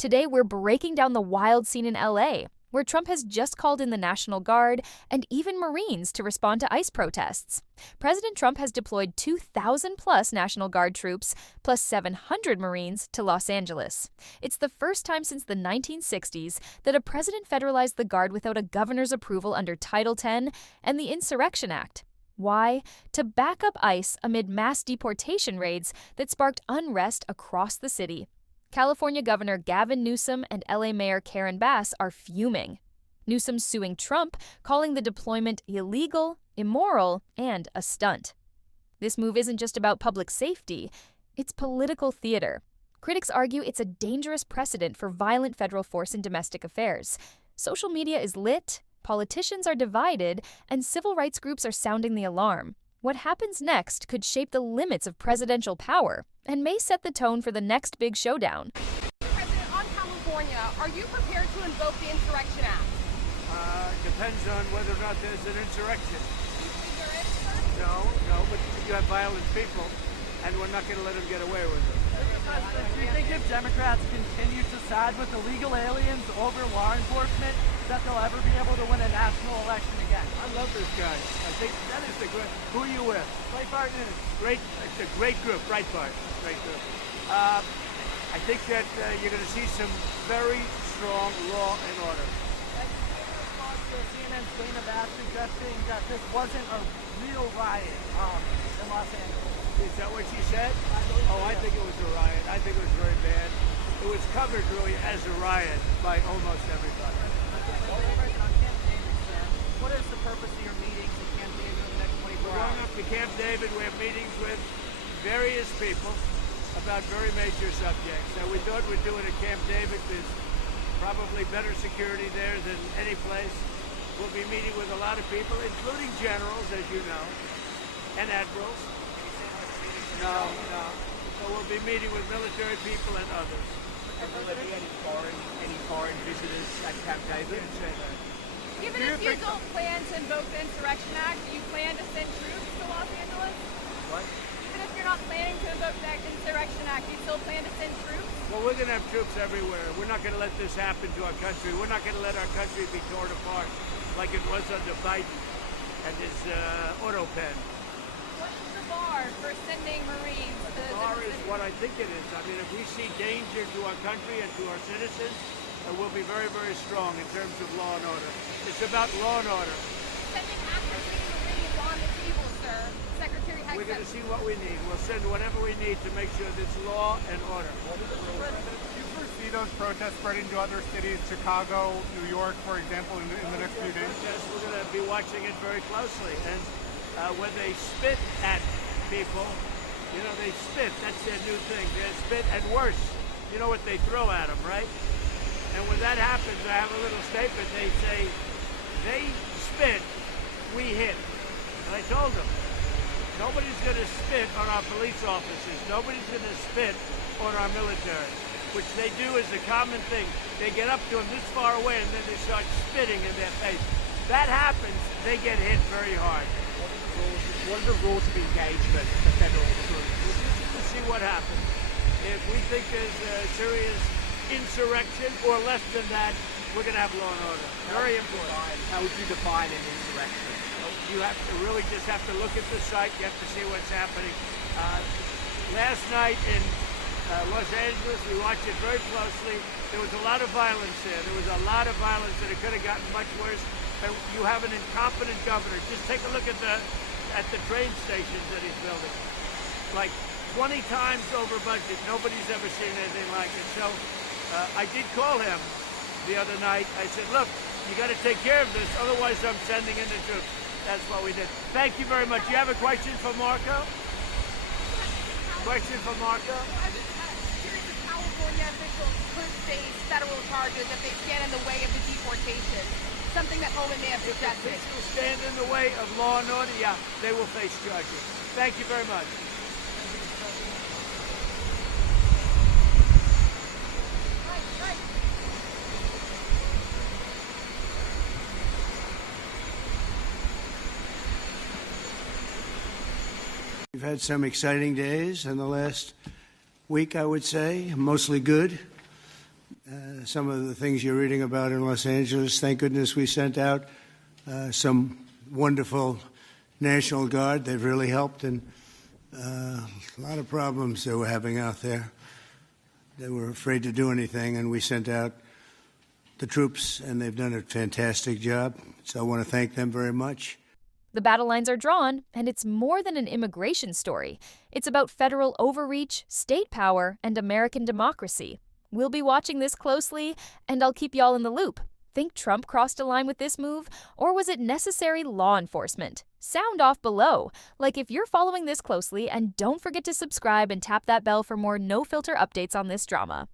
Today, we're breaking down the wild scene in LA, where Trump has just called in the National Guard and even Marines to respond to ICE protests. President Trump has deployed 2,000-plus National Guard troops, plus 700 Marines, to Los Angeles. It's the first time since the 1960s that a president federalized the Guard without a governor's approval under Title X and the Insurrection Act. Why? To back up ICE amid mass deportation raids that sparked unrest across the city. California Governor Gavin Newsom and LA Mayor Karen Bass are fuming. Newsom's suing Trump, calling the deployment illegal, immoral, and a stunt. This move isn't just about public safety, it's political theater. Critics argue it's a dangerous precedent for violent federal force in domestic affairs. Social media is lit, politicians are divided, and civil rights groups are sounding the alarm. What happens next could shape the limits of presidential power and may set the tone for the next big showdown. President, on California, are you prepared to invoke the Insurrection Act? Depends on whether or not there's an insurrection. Do you think there is, sir? No, but you have violent people, and we're not going to let them get away with it. Do you think if Democrats continue to side with illegal aliens over law enforcement, that they'll ever be able to win a national election again? I love this guy. I think that is the great. Who are you with? Breitbart News. Great. It's a great group. Breitbart. Great group. I think that you're going to see some very strong law and order. CNN's Dana Bass suggesting that this wasn't a real riot in Los Angeles. Is that what she said? I think it was a riot. I think it was very bad. It was covered really as a riot by almost everybody. What is the purpose of your meetings in Camp David in the next 24 We're going up to Camp David. We have meetings with various people about very major subjects. So we thought we'd do it at Camp David. There's probably better security there than any place. We'll be meeting with a lot of people, including generals, as you know, and admirals. No. So we'll be meeting with military people and others. And will there be any foreign visitors at Camp David? Even if you don't plan to invoke the Insurrection Act, do you plan to send troops to Los Angeles? What? Even if you're not planning to invoke the Insurrection Act, do you still plan to send troops? Well, we're going to have troops everywhere. We're not going to let this happen to our country. We're not going to let our country be torn apart like it was under Biden and his auto pen. What is the bar for sending Marines to The bar is what I think it is. I mean, if we see danger to our country and to our citizens, we'll be very, very strong in terms of law and order. It's about law and order. Sending active duty Marines on the table, sir. Secretary Hexum. We're going to see what we need. We'll send whatever we need to make sure there's law and order. Do you foresee those protests spreading to other cities, Chicago, New York, for example, in the next few days? Yes, we're going to be watching it very closely. And when they spit at people, you know, they spit. That's their new thing. They spit and worse. You know what they throw at them, right? And when that happens, I have a little statement. They say, they spit, we hit. And I told them, nobody's going to spit on our police officers. Nobody's going to spit on our military, which they do as a common thing. They get up to them this far away and then they start spitting in their face. That happens, they get hit very hard. What are the rules of engagement for federal troops? We'll see what happens. If we think there's a serious insurrection or less than that, we're going to have law and order. Very important. How would you define an insurrection? You have to really just have to look at the site. You have to see what's happening. Last night in Los Angeles, we watched it very closely. There was a lot of violence there. There was a lot of violence, and it could have gotten much worse. And you have an incompetent governor. Just take a look at the train stations that he's building. Like 20 times over budget. Nobody's ever seen anything like it. So I did call him the other night. I said, look, you got to take care of this, otherwise I'm sending in the troops. That's what we did. Thank you very much. You have a question for Marco? Question for Marco? I was curious if California officials could face federal charges if they stand in the way of the deportation. Something that Holman may have If the suggested. police will stand in the way of law and order, yeah, they will face charges. Thank you very much. Right. We've had some exciting days in the last week, I would say, mostly good. some of the things you're reading about in Los Angeles. Thank goodness we sent out some wonderful National Guard. They've really helped, and a lot of problems they were having out there. They were afraid to do anything, and we sent out the troops, and they've done a fantastic job. So I want to thank them very much. The battle lines are drawn, and it's more than an immigration story. It's about federal overreach, state power, and American democracy. We'll be watching this closely, and I'll keep y'all in the loop. Think Trump crossed a line with this move, or was it necessary law enforcement? Sound off below. Like if you're following this closely, and don't forget to subscribe and tap that bell for more no-filter updates on this drama.